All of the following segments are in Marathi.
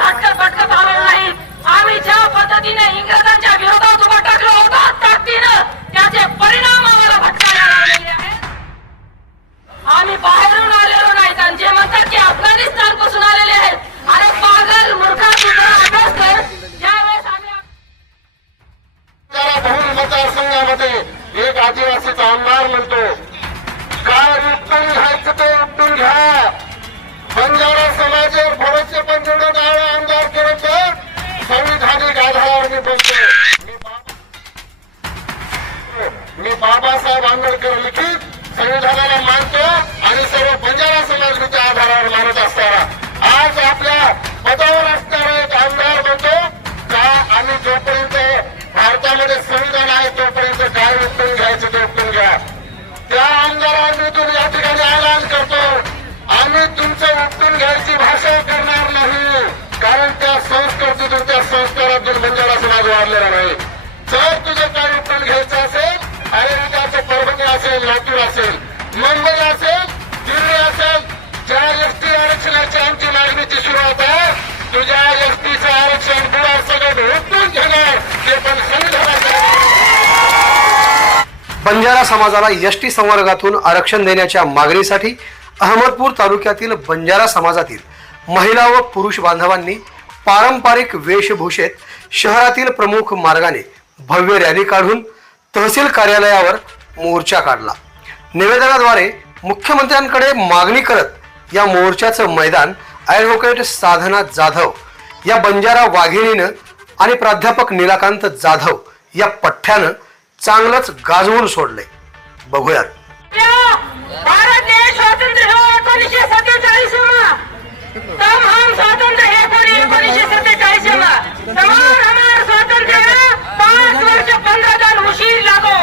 झटकत फटकत आलो नाही. आम्ही ज्या पद्धतीने इंग्रजांच्या विरोधात उभा टाकलो होता ताकदीनं त्याचे परिणाम आम्हाला भटकायला लागलेले आहेत. आम्ही बाहेरून आलेलो नाहीत आणि जे म्हणतात की अफगाणिस्तान पासून आलेले आहेत. अरे पागल मूर्खा तुझा अभ्यास कर. ज्यावेळेस आम्ही बहुल मतदारसंघामध्ये एक आदिवासीचा आमदार म्हणतो काय उपटून घ्यायचं ते उपटून घ्या. बंजारा समाजावर भरोसे पण जोडून आमदार करत संविधानिक आधारावर मी बोलतो. मी बाबासाहेब आंबेडकर लिखित संविधानाला मानतो आणि सर्व बंजारा समाजाच्या आधारावर मानत असताना आज आपल्या पदावर असणारा एक आमदार म्हणतो का आम्ही जोपर्यंत भारतामध्ये संविधान आहे तोपर्यंत काय उपटून घ्यायचं ते उपटून घ्या. त्या आमदारांमधून या ठिकाणी ऐलान करतो आम्ही तुमचं उपटून घ्यायची भाषा करणार नाही. कारण त्या संस्कृतीतून त्या संस्कारातून बंजारा समाज वाढलेला नाही. जर तुझं काय उपटून घ्यायचं असेल अमेरिकाचं परभणी असेल, लातूर असेल, मुंबई असेल, दिल्ली असेल, ज्या एसटी आरक्षणाची आमची मागणीची सुरुवात आहे तुझ्या एसटीचं आरक्षण पुढे सगळं उपटून घेणार ते पण संविधानाचं. बंजारा समाजाला एसटी संवर्गातून आरक्षण देण्याच्या मागणीसाठी अहमदपूर तालुक्यातील बंजारा समाजातील महिला व पुरुष बांधवांनी पारंपरिक वेशभूषेत शहरातील प्रमुख मार्गाने भव्य रॅली काढून तहसील कार्यालयावर मोर्चा काढला. निवेदनाद्वारे मुख्यमंत्र्यांकडे मागणी करत या मोर्चाचं मैदान ॲडव्होकेट साधना जाधव या बंजारा वाघिणीनं आणि प्राध्यापक निलाकांत जाधव या पठ्ठ्यानं चांगलंच गाजवून सोडले. बघूयात. भारत देश स्वातंत्र्य 1947 तब हम स्वतंत्र है 1947 में तमाम हमार स्वातंत्र्य 5 वर्ष 15 दिन उशीर लागो.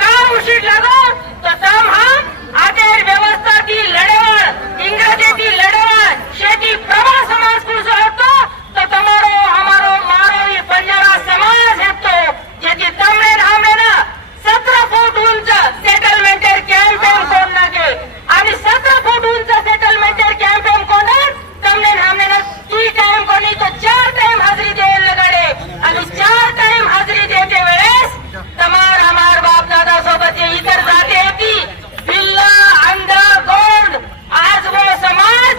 का उशीर लागो तो तब हम आदेर व्यवस्था की लड़ेवड़ इंग्रजी की लड़ेवड़ शेती प्रभा समाज को होतो तो तमारो हमारो मारो ये बंजारा समाज है तो जेती तमने नामे ना 17 फूट उंच सेटलमेंटर कॅम्पेन कोण लागे आणि 17 फूट उंच सेटलमेंटर कॅम्पेन कोण तमने नामे ना 3 टाइम कोणी तो 4 टाइम हाजरी द्यायला लगाडे आणि 4 टाइम हाजरी देते वेळेस तमार हमार बाप दादा सोबत इतर जाते होती बिल्ला अंधा गोंड आज वो समाज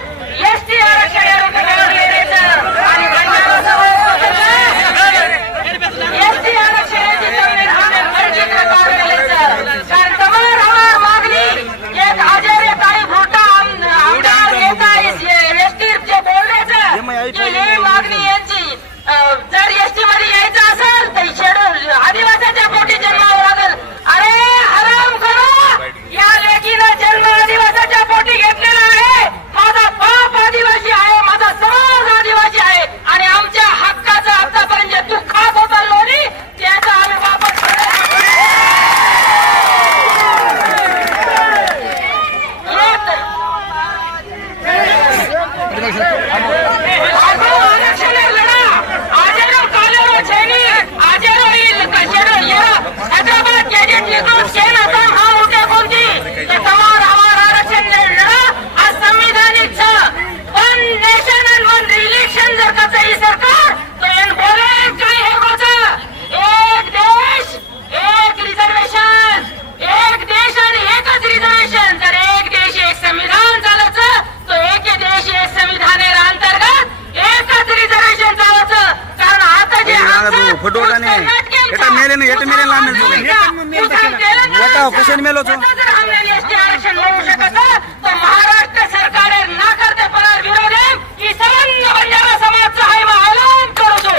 एसटी आरक्षण आणि बंजारा समाज एसटी आरक्षणाची तमने नामे मर्जी कारण तमार हमार मागणी एक आजारे काही भोटा आमदार नेता एसटी जे बोलण्याचं की ही मागणी यांची जर एसटी मध्ये यायचं असेल तर शेड्यूल आदिवासाच्या पोटी जन्मावं लागेल. अरे हराम करो या लेकीनं जन्म आदिवासाच्या पोटी घेतलेला आहे. माझा बाप आदिवासी आहे, माझा समाज आदिवासी आहे आणि आमच्या हक्काचं आतापर्यंत जे तू खात होता लोणी त्याचा आम्ही वापस आरक्षण लढा आजेरो कालेरो छेनी आजेरो हैदराबाद गॅजेट निघून शेण आता हा उठे कोणती ते तमार हमार आरक्षण लढा आज संविधानिक छ one nation and one election जर का ही सरकार तो इन बोले काय हे होता एक देश एक रिझर्वेशन एक देश आणि एकच रिझर्वेशन जर एक देश एक संविधान चालायचं तो एक देश एक संविधानेर अंतर्गत एकच रिझर्वेशन चालायचं. कारण आता जे आरक्षण मिळू शकत तर महाराष्ट्र सरकार ना करते परार विरोध की सर्वांना बंजारा समाजचा आहे ऐलान करतो.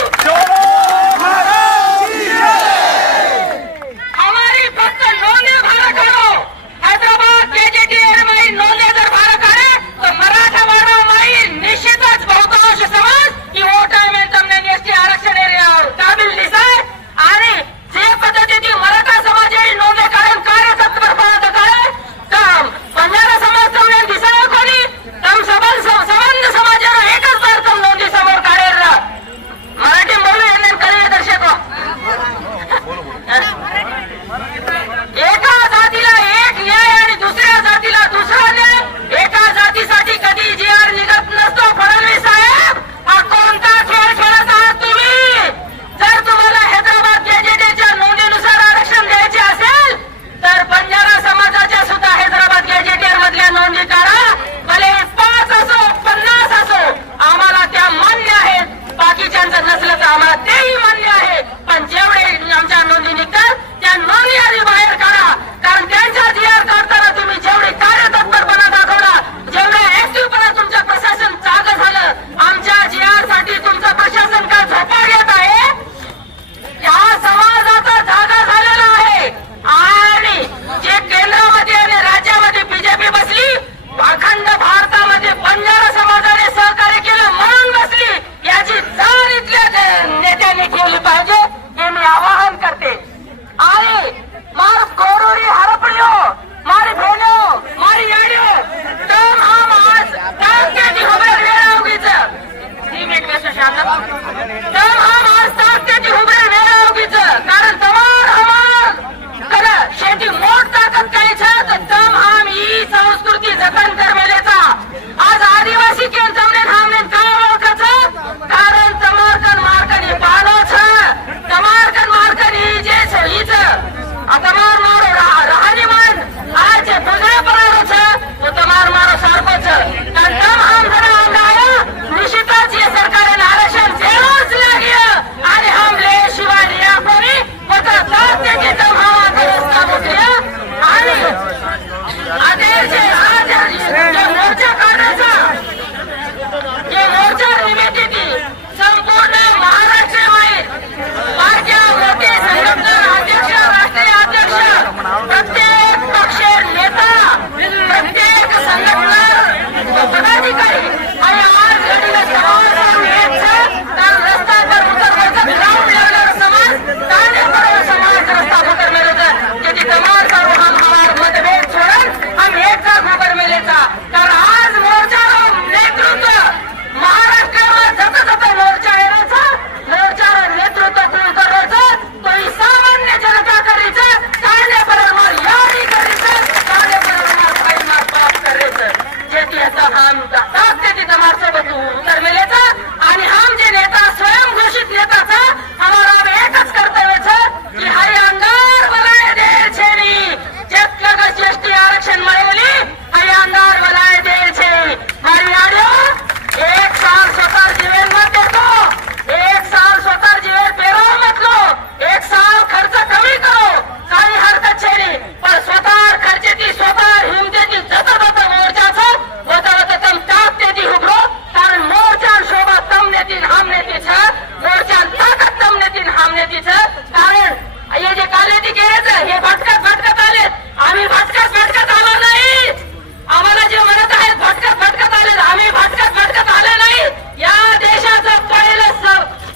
हमारी फक्त नोंदणी भाड़ा करो हैदराबाद गॅजेटियर माई नोंदणी जर भाड़ा करे तो मराठवाडा माई निश्चितच बहुतांश समाज की वो टाइम तमने एसटी आरक्षण काबिल दिसाय आणि जे पद्धतीने मराठा समाज नोंदणी कारण कार्यतत्पर करे तर बंजारा समाज तमने दिसाय आम्हाला तेही मान्य आहे, पण जेवढे आमच्या नोंदी निघतात त्या नोंदी आधी बाहेर काढा. कारण त्यांच्या जीआर काढताना तुम्ही जेवढे कार्यतत्परपणा दाखवला, जेवढे ऍक्टिव्हपणा तुमचं प्रशासन जागं झालं, आमच्या जीआर साठी तुमचं प्रशासन काय झोपा घेत आहे? या समाजाचा जागा झालेला आहे. आणि जे केंद्रामध्ये आणि राज्यामध्ये बीजेपी बसली, अखंड भारतामध्ये बंजारा समाजाने सहकार्य केलं म्हणून बसली, याची जाण इथल्या नेत्यांनी ठेवली पाहिजे हे मी आवाहन करते. आणि मार कोरोडी हरपणियो, मारी भेनो, मारी याडियो, तम हम आज ताकती हुबे वेळावगीचं टीम एक वेळ शांत तम हम आज ताकती हुबे वेळावगीचं. कारण तमार हमार कला शेती मोठ ताकद काय छ तर तम हम ही संस्कृती जतन करमेलेचा. आज आदिवासी के जमने हमने काय ओळखाचं? कारण तमारकन मारकनी पालो छ, तमारकन मारकनी जे छ हीच तमार मारो राहणीमान आज जे दुसरे परारो छ तो तमार मारो सारखो छ. कारण तम हम जरा आया निश्चितच या सरकारने आरक्षण देणंच लागेल. आणि हम ले शिवाय लिया कोणी पत्र ताकते की तम हम रस्ता मोकळ्या. आणि आदेश जो मोर्चा काढायचा, जे मोर्चा निमित्त ती संपूर्ण महाराष्ट्रामध्ये भारतीय मोठे संघटना अध्यक्ष, राष्ट्रीय अध्यक्ष, प्रत्येक पक्ष नेता, प्रत्येक संघटना पदाधिकारी आणि आज घडीला समाज यायचं तर रस्त्यावर उतरवायचं ग्राउंड लेवलवर समाज तांडेपर्यंत समाज रस्ता उतर मिळवतं. किती कमाल करू हम हमार मतभेद छोडून हम एक साथ उतर मिळेचा. तर आज मोर्चा नेतृत्व महाराष्ट्रावर जसं जसं मोर्चा येण्याचा, मोर्चावर नेतृत्व कोण करायचं तो ही सामान्य जनता करायचं. तांडेपर्यंत यादी करायचं, तांडेपर्यंत काही बाप करायचं. जे त्याचा हम ताकते ती तमार सोबत उतर मिळेचा. आणि हम जे नेता स्वयं घोषित नेताचा हमारा अब एकच कर्तव्य छ की हाय अंगार बनाए दे छेनी जब लगस एसटी आरक्षण मिळवली, हाय अंगार बनाए दे छे. मारी आडियो 1 साल स्वतः जीवन मत देतो, 1 साल स्वतः जीवन पेरो मत लो, 1 साल खर्च कमी करो, काही हरकत छेनी. पण स्वतः खर्चे ती स्वतः हिमते ती जत जत मोर्चाचं वतवत तम ताकते ती उभरो. कारण मोर्चा शोभा तम नेतीन हम नेती छ, मोर्चा ताकद तम नेतीन हम नेती छ. कारण हे जे कालेती केलं हे भटकत भटकत आलेत, आम्ही भटकत भटकत आलो नाही. आम्हाला जे म्हणत आहेत भटकत भटकत आले, आम्ही भटकत भटकत आले नाही. या देशाचं पहिलं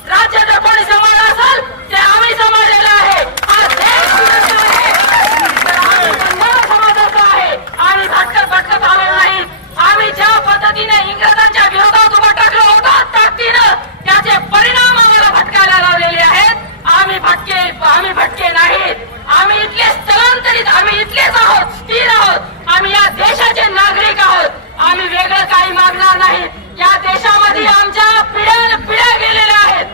राज्य जर कोणी सांभाळलं असेल ते आम्ही सांभाळलेलं आहे. हा देश कुणाचा आहे? तर आम्ही बंजारा समाजाचा आहे. आम्ही भटकत भटकत आलो नाही. आम्ही ज्या पद्धतीने इंग्रजांच्या विरोधात उभं टाकलं होतं ताकदीनं, त्याचे परिणाम आम्हाला भटकायला लावलेले आहेत. आम्ही भटके नाहीत. आम्ही इथले स्थलांतरित, आम्ही इथलेच आहोत, स्थिर आहोत. आम्ही या देशाचे नागरिक आहोत. आम्ही वेगळं काही मागणार नाही. या देशामध्ये आमच्या पिढ्या गेलेल्या आहेत.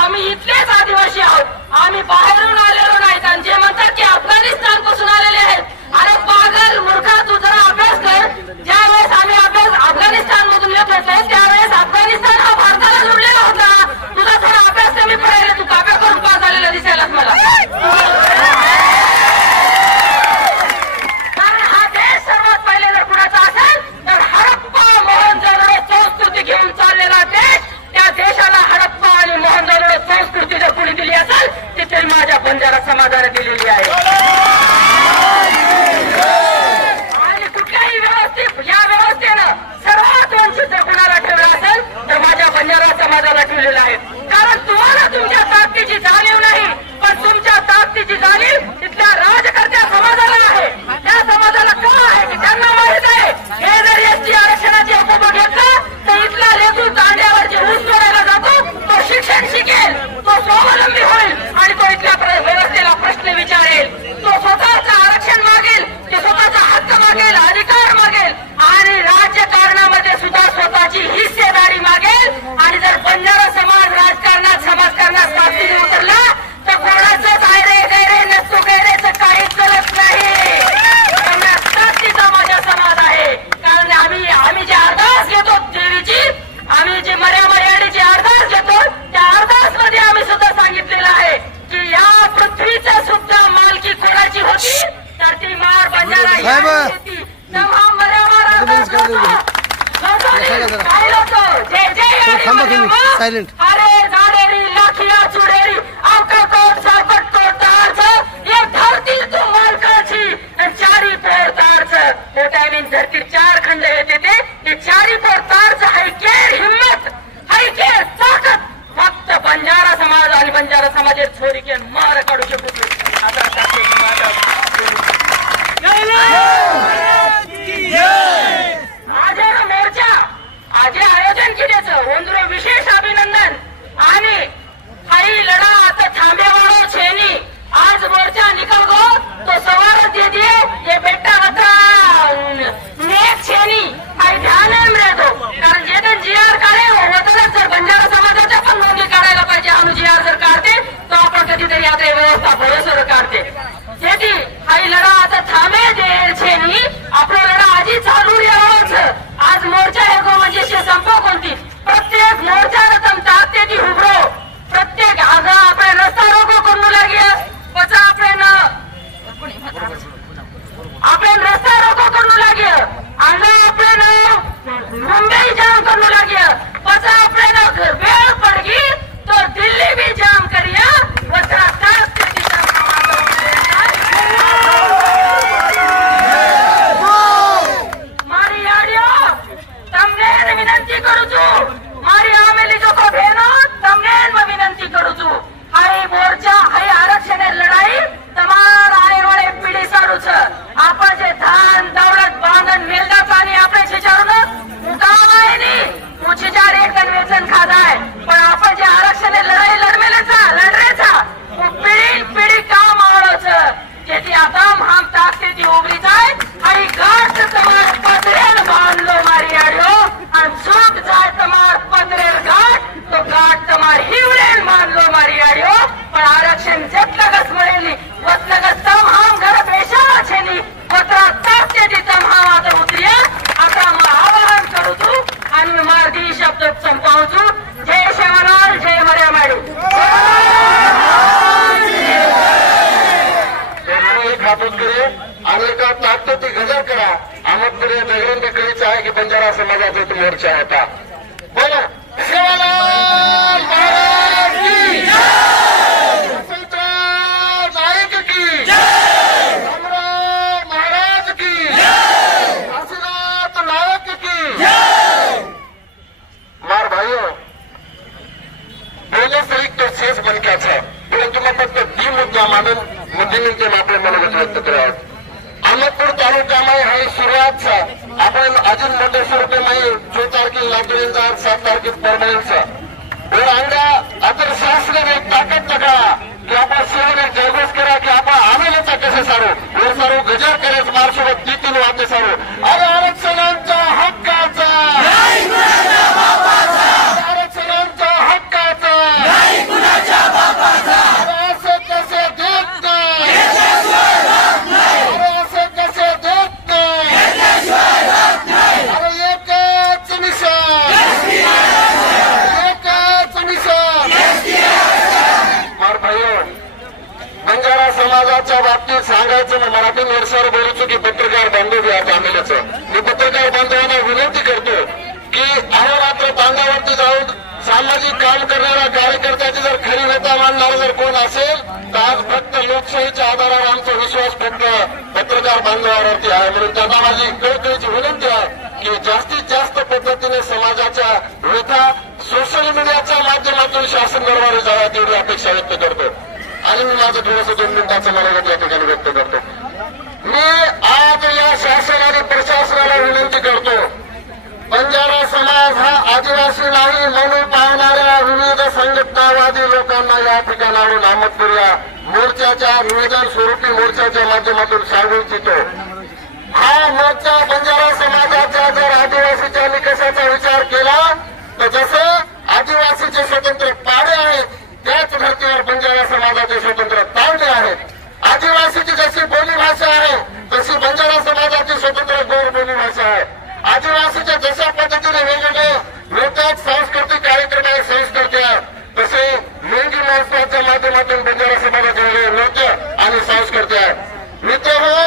आम्ही इथलेच आदिवासी आहोत. आम्ही बाहेरून आलेलो नाहीत. आणि जे म्हणतात की अफगाणिस्तान पासून आलेले आहेत, अरे पागल मूर्खा, तू जरा अभ्यास कर. ज्यावेळेस आम्ही अफगाणिस्तान मधून येत होते त्यावेळेस अफगाणिस्तान हा भारताला जोडलेला होता. तुझा थोडा अभ्यास कमी पडायला, तू काप्या करून पास झालेला दिसायलाच मला. कारण हा देश सर्वात पहिले जर कुणाचा असेल तर हडप्पा मोहनजोदडो संस्कृती घेऊन चाललेला देश. त्या देशाला हडप्पा आणि मोहनजोदडो संस्कृती जर कुणी दिली असेल तिथे माझ्या बंजारा समाजाने दिलेली आहे. आणि कुठल्याही या व्यवस्थेनं सर्वात वंचित जर कुणाला ठेवलं असेल तर माझ्या बंजारा समाजाला ठेवलेलं आहे. कारण तुम्हाला तुमच्या ताकदीची जाणीव नाही, पण तुमच्या ताकदीची जाणीव तिथल्या राजकर्त्या समाजाला आहे. त्या समाजाला का आहे की त्यांना माहित आहे हे जर एसटी आरक्षणाची उपभोग घेतला तर इथला लेकरू तांड्यावर जे ऊस तोडायला जातो तो शिक्षण शिकेल, तो स्वावलंबी होईल आणि तो इथल्या व्यवस्थेला प्रश्न विचारेल, तो स्वतःचं आरक्षण मागेल, ते स्वतःचा हक्क मागेल, अधिकार मागेल आणि राज्यकारणामध्ये सुद्धा स्वतःची हिस्सेदारी मागेल. आणि जर बंजारा समाज राजकारणात समाजकारणात ताकदीने उतरला तर कोणाचंच आयरे गैरे नसतो, गैरेचं काहीच चलत नाही. ताकदीचा माझा समाज आहे. कारण आम्ही जे अरदास घेतो देवीची, आम्ही जे मर्यामर्यादेची अरदास घेतो त्या अरदास सांगितलं आहे की या पृथ्वीचा सुद्धा मालकी कोणाची होती तर ती मार बंजारा साहेब. यांची होती. तेव्हा काय लोक जे जे यारी थांबा तुम्ही. मर्यामा, Silent. अरे जाडेरी लाखिया चुडेरी आपका कोट सापट कोट तारच ये धरती तू मालकाची आणि चारी पोर तारच वो टायमिंग धरती चार खंड येते ते हे चारी पोर तारच हाय केर हिम्मत हाय केर ताकद फक्त बंजारा समाज आणि बंजारा समाजात छोरी के मार काढू शकत नाही. आता टाकेल माझा माझे मोर्चा आज आयोजन केल्याचं ओंद्रो विशेष अभिनंदन आणि हाई लढा आता थांबेवाळो छेनी आज मोर्चा निकल गो तो सवार दे दिए ये बेटा आता नेक छेनी हाई ध्यान रे दो कारण जे दिन जीआर काढे होताना जर बंजारा समाजाच्या पण नोंदी काढायला पाहिजे आणि जीआर जर काढते तो आपण कधीतरी आता व्यवस्था भरोसर काढते जेथी हाई लढा आता थांबे दे छेनी आपला लढा आधी चालू यावंच आज मोर्चा है गो म्हणजे संप कोणती प्रत्येक मोर्चा रतम ताकते ती उभरो प्रत्येक आज आपण रस्ता रोको करू लागे पचा आपण रस्ता रोको करू लागे अंगा आपण मुंबई जाम करू लागे पचा आपण वेळ पडगी तो दिल्ली भी जाम करिया वचा ताकते ती મારી આડિયો તમને વિનંતી કરું છું મારી આમેલી લોકો બહેનો તમને વિનંતી કરું છું હાઈ મોરચા હાઈ આરક્ષણ લડાઈ તમારા આયરોડે પીડી સારું છે આપણે જે ધાન દौलत બાંધન મેલદાતા ની આપણે વિચારું મુકામ आहे नी मुछीचार एक दिन वेतन खादाय पण आपण जे आरक्षण लढाई लढमेलेचा लढरेचा पिढी काम आवडच जेथे आता हम ताकते ती उभरी जाय आणि गाठ तमार पत्रेल बांधलो मारी आडो आणि झोप जाय तमार पत्रेल गाठ तो गाठ तमार हिवरेल मानलो मारी आडो पण आरक्षण जतलगस मिळेली वतलगस तम हम घर पेशा छेनी पत्रा ताकते ती तम हम आता उतरिया आता मग आवाहन करू तू आणि मी मार्गी शब्द संपवू जय शेवलाल जय मर्या माडू स्थापन करे आणि एका ताकदीची गजर करा अहमदपूर नगरांच्या कळीचं आहे की बंजारा समाजाचा तो मोर्चा होता बोला सेवालाल महाराज की जय वसंतराव नाईक की जय रामराव महाराज की जय काशीनाथ नायक की जय मार भाईओ बोलण्याचं एक तो शेष बनक्याचा परंतु मग फक्त ती मुद्दा मानून मुद्दे मात्र मनोगत व्यक्त करावं अहमदपूर तालुक्यामध्ये ही सुरुवातचा आपण अजून मोठ्या स्वरूपामध्ये 4 तारखेला लातूरचा 7 तारखेला परभणीचा और अंगा अतर शासनाने ताकद टाका की आपण सेवेने जागृत करा की आपण आमेलेचा कसं सारू और सारू गजर करेच मार्शोबत 3 वाटे सारू अरे आरक्षणांच्या हक्काचा आरक्षणांच्या हक्काचा असं कसं देत नाही अरे असं कसं देत नाही अरे एकच निशाण एकच निशाण मार भाईओ बंजारा समाजाच्या बाबतीत सांगायचं ना मराठी नरसर बोलू की पत्रकार बांधव या आमेल्याचं मी पत्रकार बांधवांना विनंती करतो की अहोरात्र बांधावरती जाऊन सामाजिक काम करणारा कार्यकर्त्याची जर खरी नेता मानणारा जर कोण असेल तर आज फक्त लोकशाहीच्या आधारावर आमचा विश्वास फक्त पत्रकार बांधवावरती आहे म्हणून त्यांना माझी कळकळीची विनंती आहे की जास्तीत जास्त पद्धतीने समाजाच्या व्यथा सोशल मीडियाच्या माध्यमातून शासन दरबारी जावा तेवढी अपेक्षा व्यक्त करतो आणि मी माझं थोडंसं 2 मिनिटाचं मनोगत या ठिकाणी व्यक्त करतो मी आज या शासन आणि प्रशासनाला विनंती करतो बंजारा समाज हा आदिवासी नाही म्हणून पाहणाऱ्या विविध संघटनावादी लोकांना या ठिकाणावरून अहमदपूर या मोर्चाच्या निवेदन स्वरूपी मोर्चाच्या माध्यमातून सांगू इच्छितो हा मोर्चा बंजारा समाजाच्या जर आदिवासीच्या निकषाचा विचार केला तर जसं आदिवासीचे स्वतंत्र पाडे आहेत त्याच धर्तीवर बंजारा समाजाचे स्वतंत्र तांडे आहेत आदिवासीची जशी बोली भाषा आहे तशी बंजारा समाजाची स्वतंत्र गोड बोली भाषा आहे आदिवासीच्या जशा पद्धतीने वेगवेगळे लोक सांस्कृतिक कार्यक्रम आहे संस्कृती आहे तसे मेंढी महोत्सवाच्या माध्यमातून बंजारा समाजाचे नृत्य आणि संस्कृती आहे. मित्रांनो,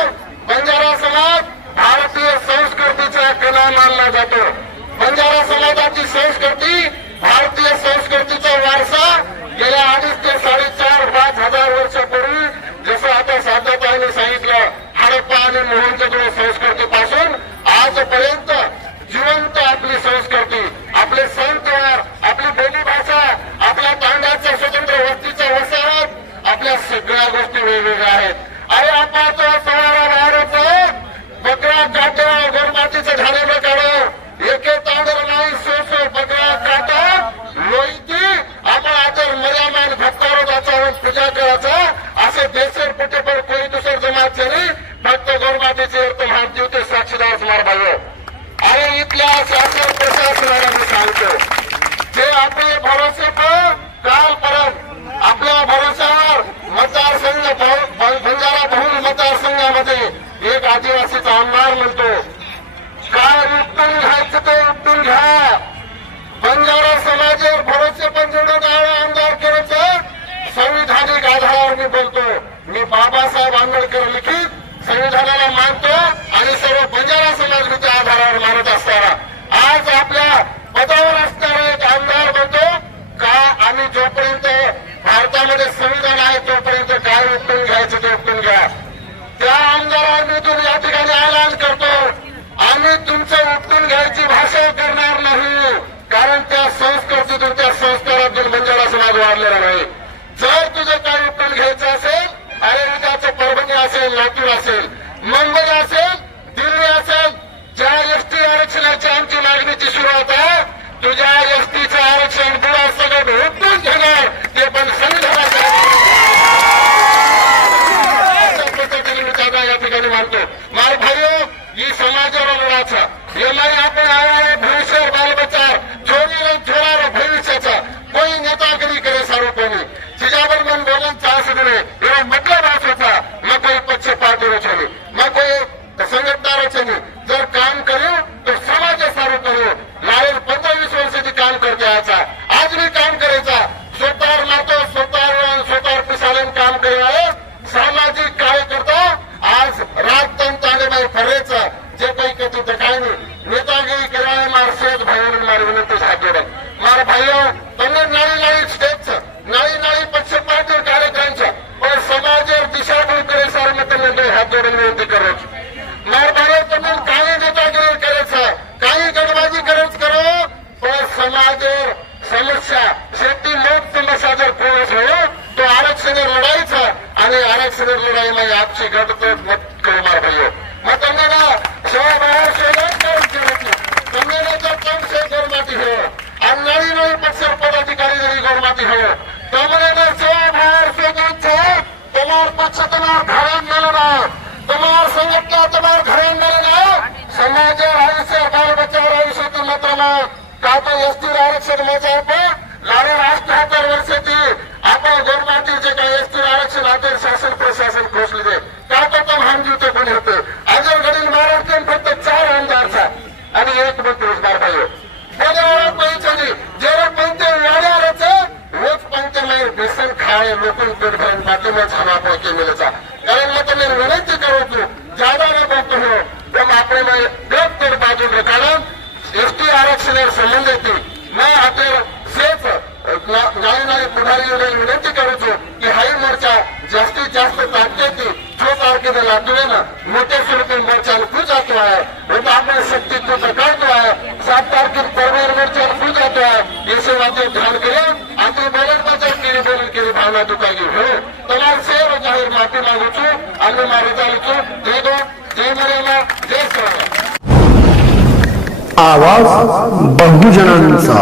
बंजारा समाज भारतीय संस्कृतीचा कणा मानला जातो. बंजारा समाजाची संस्कृती भारतीय संस्कृतीचा वारसा गेल्या 2.5 ते 4.5 हजार वर्षापूर्वी, जसं आता साधनाताईंनी सांगितलं, हडप्पा आणि मोहनजोदडो संस्कृतीपासून आजपर्यंत जिवंत आपली संस्कृती, आपले सण त्योहार, आपली बोलीभाषा, आपल्या तांड्याचा स्वतंत्र वस्तीचा वसाहत, आपल्या सगळ्या गोष्टी वेगवेगळ्या आहेत. अरे आपण सवारा बाहेरच बकरा काटा गोरमातीचं झालेलं काढो, एके तांडर नाही सो बकरा काटा लोईती, आपण आता मर्यामान भक्तारो वाचावून पूजा करायचा, असे देशर कुठे पण कोणी दुसरं जमात नाही, फक्त गोरमातीचे तुम्हाला जीवते साक्षीदार असणार भाई. आणि इथल्या शासन प्रशासनाला मी सांगतो, जे आपले भरोसे पर कालपर्यंत आपल्या भरोश्यावर मतदारसंघ बंजारा बहुल मतदारसंघामध्ये एक आदिवासीचा आमदार म्हणतो, काय उपटून घ्यायचं ते उपटून घ्या. बंजारा समाजावर भरोसे पण जोडून आमदार करायचं संविधानिक आधारावर मी बोलतो. मी बाबासाहेब आंबेडकर लिखित संविधानाला मानतो आणि सर्व बंजारा समाज त्या आधारावर मानत असताना आज आपल्या पदावर असणारा एक आमदार म्हणतो का आम्ही जोपर्यंत भारतामध्ये संविधान आहे तोपर्यंत काय उपटून घ्यायचं ते उपटून घ्या. त्या आमदारांमधून या ठिकाणी ऐलान करतो, आम्ही तुमचं उपटून घ्यायची भाषा करणार नाही, कारण त्या संस्कृतीतून त्या संस्कारातून बंजारा समाज वाढलेला नाही. जर तुझं काय उपटून घ्यायचं असेल, अरे उद्याचं परभणी असेल, लातूर असेल, मुंबई असेल, दिल्ली असेल, ज्या एसटी आरक्षणाची आमची मागणीची सुरुवात आहे, तुझ्या एसटीचं आरक्षण तुला सगळं उपटून घेणार, ते पण संविधानाच्या पद्धतीने मी त्याचा या ठिकाणी मानतो. मार भाईओ, ही समाजावर मुळाचा एमआई आपण आया भविष्य बालबच्चा छोरा भविष्याचा कोणी नेतागिरी करे सार्वजनिक तिच्यावर मन बोलन चास दिले एवढा मतलब असायचा. मग कोई पक्षपात रचने, मग कोई संघटना रचने, जर काम करू तो समाज सारू करू. लागेल 15-20 वर्षाची काम करते याचा, आज मी काम करायचा, स्वतःवर मारतो, स्वतःवर पिसालन काम करायला सामाजिक कार्यकर्ता आज राजतन तांडेबाई फरेचा जे काही करतो ते काय नाही. नेतागिरी करायला मार शेत भाई मार विनंती हात जोडत मार भाईओ, તમને નાળી સ્ટેટचं નાળી પક્ષપાતી કાર્યક્રમचं પણ સમાજે દિશાભૂલ કરે સાર મેં તમને હાથ જોડીને વિનંતી કરું છું. માર ભાઈઓ, તમે કાંઈ નેતાગીરી કરે છે, કાંઈ ગણબાજી કરે કરો, પણ સમાજે समस्या शेती लोक समस्या जर पूर्ण हो तो आरक्षण लढाई છે અને आरक्षण लढाईમાં आपची गट तो मत करू मार भाईઓ. मग તમને ना સેવા બહાર સેવા કરી નથી, તમને ના તો કમ છે ગોરમાટી हो અને નાળી પક્ષ પદાધિकारी जरी गौरमाती हो તમને ના સેવા બહાર સેવા છે, તમાર પક્ષ તમાર ઘરે મળના, તમાર સંગઠન તમાર ઘરે મળના, समाज आयुष्य बाल बच्चावर आयुष्यातील मात्राला का तो एसटी आरक्षण मजा लारे राष्ट्र 70 वर्षाची आपण गौरमातीचे काही एसटी आरक्षण आता शासन प्रशासन घोषले दे का तो हामजीवते कोणी होते. अजून घडील महाराष्ट्रात फक्त 4 आमदारचा आणि 1 मंत्री मार पाहिजे. बरोबर पैसे जेव्हा पंच वाड्यावरच रोज पंचमय बेसन खाए लोकल पेट बाकी में छाना पैके मिलेचा. कारण मग तुम्ही विनंती करू तू ज्यादा न बोलतो हो तेव्हा आपण गप बाजू कारण एसटी आरक्षणावर संबंध येते न आता सेच नाळी पुढारी विनंती करूचो की हाई मोर्चा जास्तीत जास्त ताकद 6 तारखेला लातूर ना मोठ्या स्वरूपात मोर्चा खूप जातो आहे, म्हणजे आपण शक्ती तो पकडतो आहे. 7 तारखेला परवार मोर्चा खूप जातो आहे. हे सेवाचे ध्यान करून आता बोलून केली भावना दुखागी हो તમાર સેવ જાહેર માફી માંગુ છું અને મારી રજા છું. જય ગો, જય મરેલા, જય સ્વામી. आवाज बहुजनांचा.